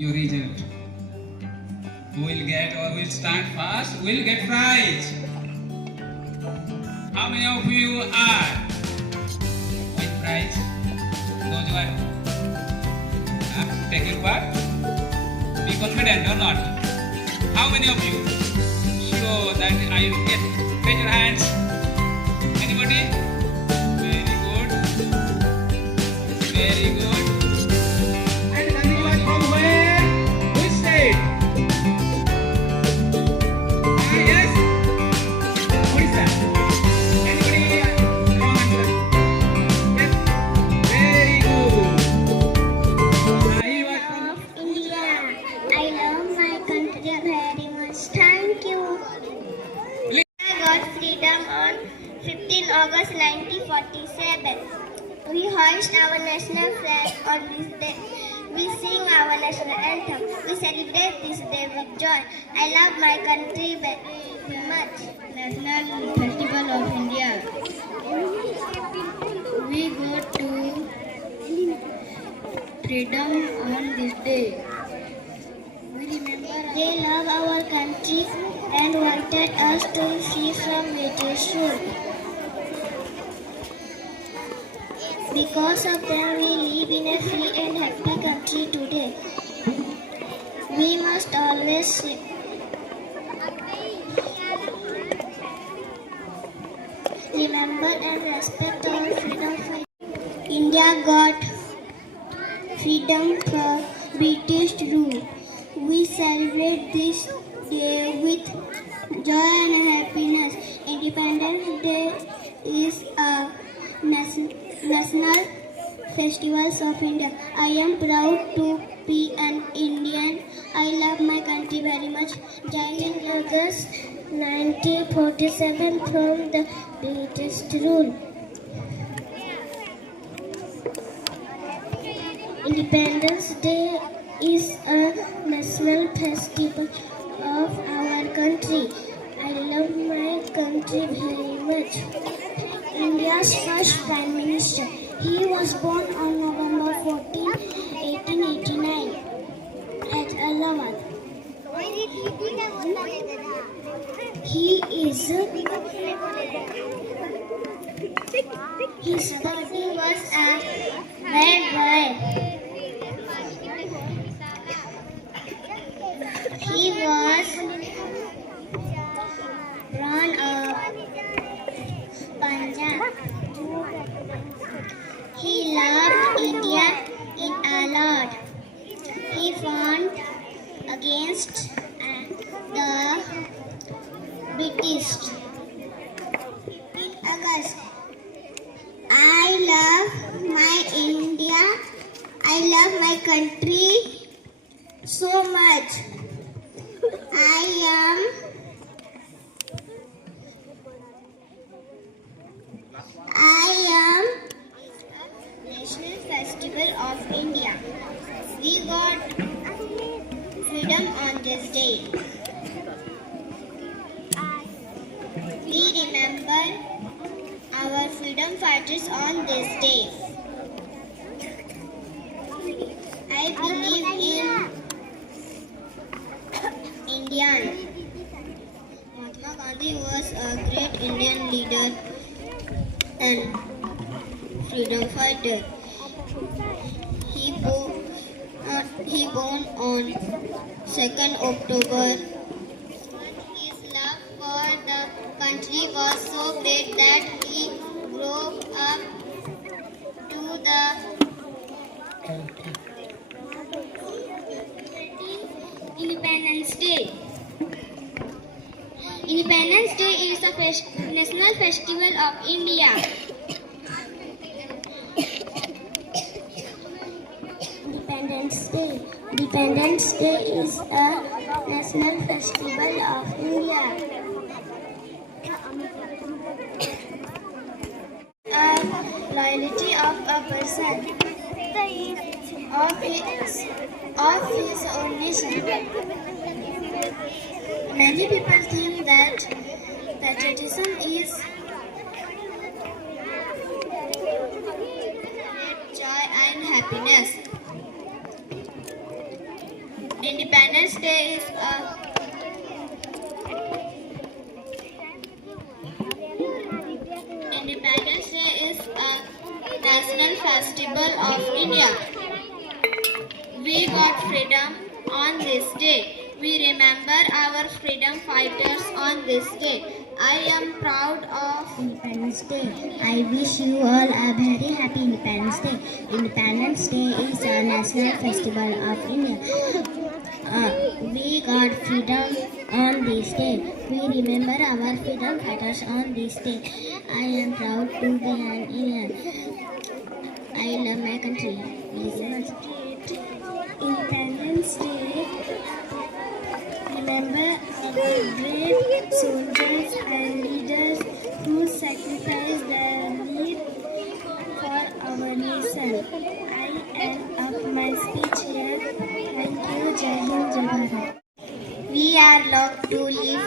your result. Who will get or will stand first will get prize. How many of you are with prize? Those who are taking part? Be confident or not? How many of you sure that I will get? Raise your hands. Anybody? Very good. Very good. And anyone from where? Which state? Yes. What is that? Anybody? Wrong answer. Yes. Very good. Anyone from India. I love my country very much. Thank you. I got freedom on 15 August 1947. We hoist our national flag on this day. We sing our national anthem. We celebrate this day with joy. I love my country very much. National Festival of India. We go to freedom on this day. We remember they love our country and wanted us to free from British rule. Because of them, we live in a free and happy country today. We must always remember and respect our freedom fighters. India got freedom from British rule. We celebrate this day with joy and happiness. Independence Day is a national festival of India. I am proud to be an Indian. I love my country very much. Joining August 1947 from the British rule. Independence Day is a national festival of our country. I love my country very much. India's first Prime Minister. He was born on November 14, 1889 at Allahabad. His body was a red boy. He was born of Punjab. He loved India in a lot. He fought against the British. August. I love my India. I love my country so much. I am National Festival of India. We got freedom on this day. We remember our freedom fighters on this day. I believe in Indian. Mahatma Gandhi was a great Indian leader and freedom fighter. He born on 2nd October. His love for the country was so great that he grew up to the Independence Day. Independence Day is a national festival of India. Independence Day is a national festival of India. Loyalty of a person of his own nation. Many people think that patriotism is joy and happiness. Independence Day is a Independence Day is a national festival of India. We got freedom on this day. We remember our freedom fighters on this day. I am proud of Independence Day. I wish you all a very happy Independence Day. Independence Day is a national festival of India. We got freedom on this day. We remember our freedom fighters on this day. I am proud to be an Indian. I love my country. Independence Day. Remember our brave soldiers and leaders who sacrificed their lives for our nation. I end up my speech here. Thank you. Jai Hind, Jai Bharat. We are loved to live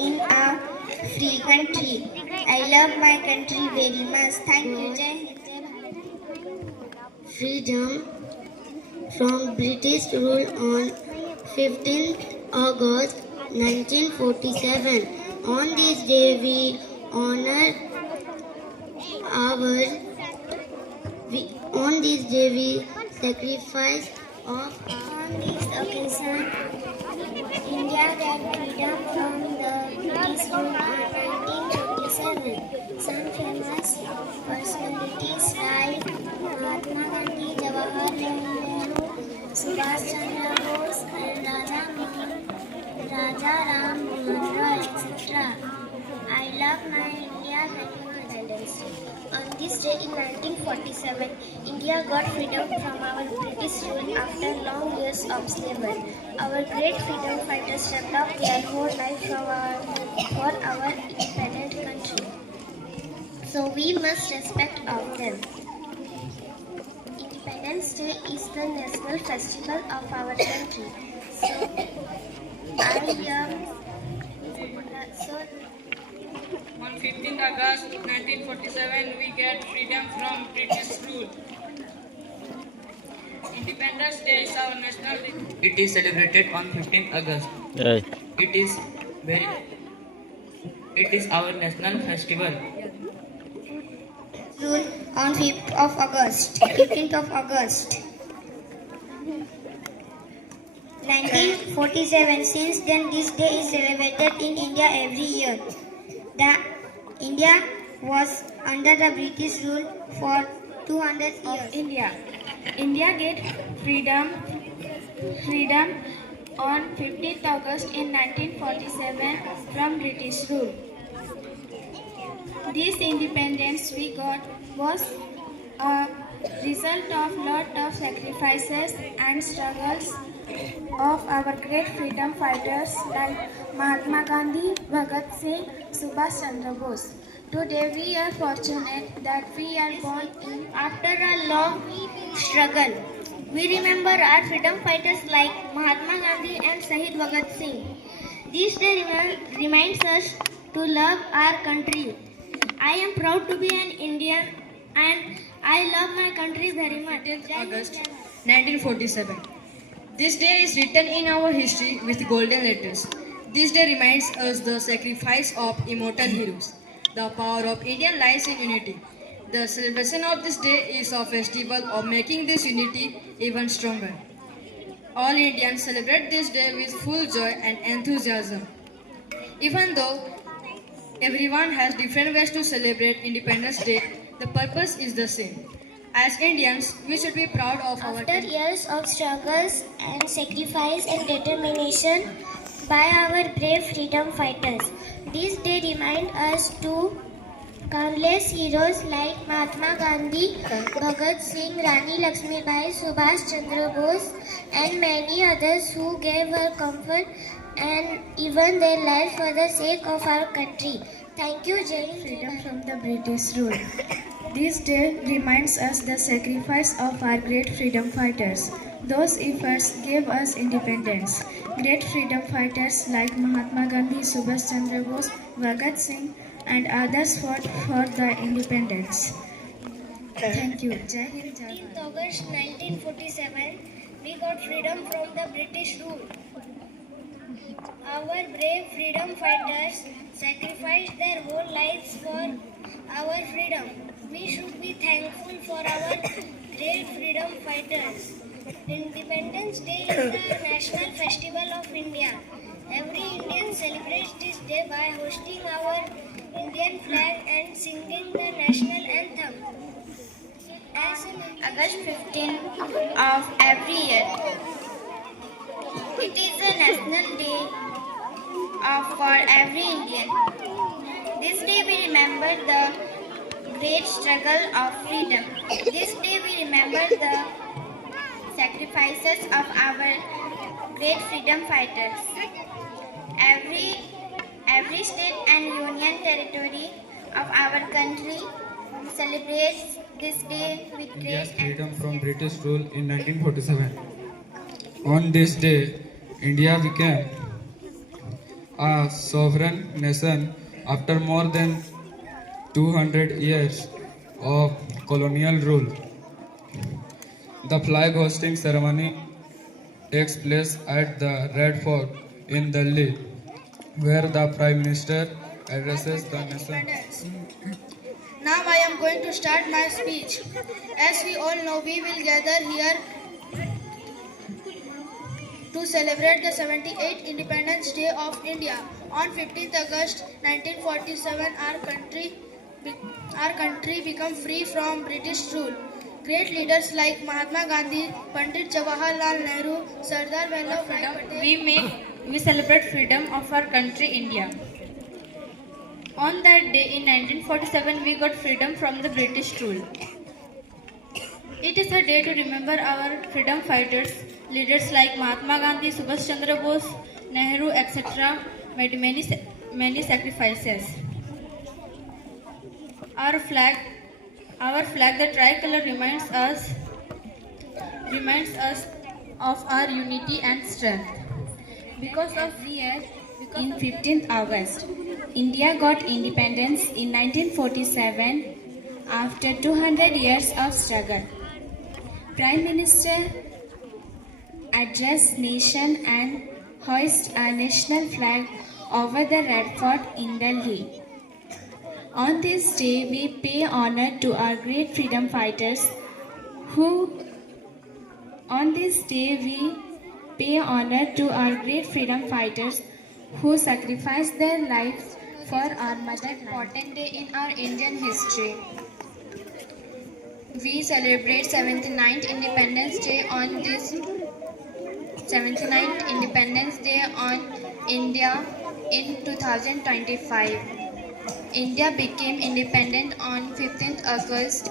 in a free country. I love my country very much. Thank you. Jai Hind, Jai Bharat. Freedom from British rule on 15th August 1947. On this day we honor we sacrifice of on this occasion. India got freedom from the British rule in 1947. Some famous personalities like Mahatma Gandhi, Jawaharlal Nehru, Subhash Chandra Bose, and Raja Ram Mohan Roy, etc. I love my India. Happy Independence Day. On this day in 1947, India got freedom from our British rule after long years of slavery. Our great freedom fighters developed their whole life for our independent country. So we must respect of them. Independence Day is the national festival of our country. On 15th August 1947, we get freedom from British rule. Independence Day is our national day. It is celebrated on 15th August. Right. It is our national festival. Rule on 15th of August 1947. Since then, this day is celebrated in India every year. India was under the British rule for 200 years. India get freedom on 15th August in 1947 from British rule. This independence we got was a result of lot of sacrifices and struggles of our great freedom fighters like Mahatma Gandhi, Bhagat Singh, Subhash Chandra Bose. Today we are fortunate that we are born in After a long struggle, we remember our freedom fighters like Mahatma Gandhi and Shahid Bhagat Singh. This day reminds us to love our country. I am proud to be an Indian and I love my country very much. August 1947. This day is written in our history with golden letters. This day reminds us the sacrifice of immortal heroes. The power of India lies in unity. The celebration of this day is a festival of making this unity even stronger. All Indians celebrate this day with full joy and enthusiasm. Even though everyone has different ways to celebrate Independence Day, the purpose is the same. As Indians, we should be proud of our After country. years of struggles and sacrifice and determination by our brave freedom fighters, this day reminds us to countless heroes like Mahatma Gandhi, Bhagat Singh, Rani Lakshmibai, Subhash Chandra Bose, and many others who gave her comfort and even their lives for the sake of our country. Thank you, Jai Hind, Jai freedom Bharat. from the British rule. This day reminds us the sacrifice of our great freedom fighters. Those efforts gave us independence. Great freedom fighters like Mahatma Gandhi, Subhash Chandra Bose, Bhagat Singh, and others fought for the independence. Thank you. Jai Hind, Jai 15th Bharat. August 1947, we got freedom from the British rule. Our brave freedom fighters sacrificed their whole lives for our freedom. We should be thankful for our great freedom fighters. Independence Day is the national festival of India. Every Indian celebrates this day by hosting our Indian flag and singing the national anthem. As in August 15 of every year, it is a national day for every Indian. This day we remember the great struggle of freedom. This day we remember the sacrifices of our great freedom fighters. Every state and union territory of our country celebrates this day with India's great freedom from British rule in 1947. On this day, India became a sovereign nation after more than 200 years of colonial rule. The flag hosting ceremony takes place at the Red Fort in Delhi, where the Prime Minister addresses the nation. Now I am going to start my speech. As we all know, we will gather here to celebrate the 78th Independence Day of India. On 15th August 1947, our country became free from British rule. Great leaders like Mahatma Gandhi, Pandit Jawaharlal Nehru, Sardar Vallabhbhai Patel. We celebrate freedom of our country, India. On that day in 1947, we got freedom from the British rule. It is a day to remember our freedom fighters, leaders like Mahatma Gandhi, Subhash Chandra Bose, Nehru, etc. made many sacrifices. Our flag, the tricolor, reminds us of our unity and strength. Because of the year, in 15th August, India got independence in 1947 after 200 years of struggle. Prime Minister addressed nation and hoist a national flag over the Red Fort in Delhi. On this day, we pay honor to our great freedom fighters who sacrificed their lives for our motherland. Important day in our Indian history. We celebrate 79th Independence Day on this 79th Independence Day on India in 2025. India became independent on 15th August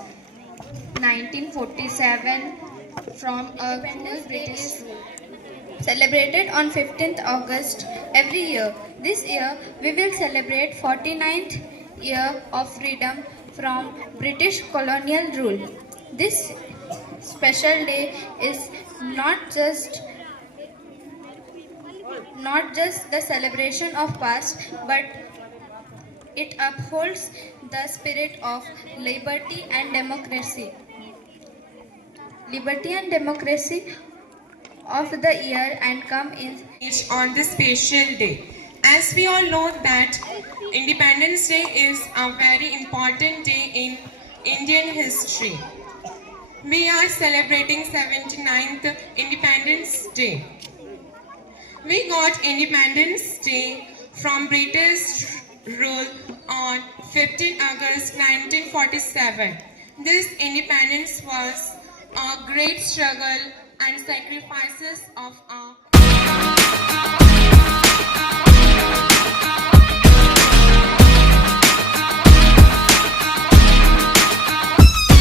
1947 from a cruel British rule. Celebrated on 15th August every year. This year we will celebrate 49th year of freedom from British colonial rule. This special day is not just the celebration of past, but it upholds the spirit of liberty and democracy. Liberty and democracy of the year and come in on this special day. As we all know that Independence Day is a very important day in Indian history. We are celebrating 79th Independence Day. We got Independence Day from British rule on 15 August 1947. This independence was a great struggle and sacrifices of our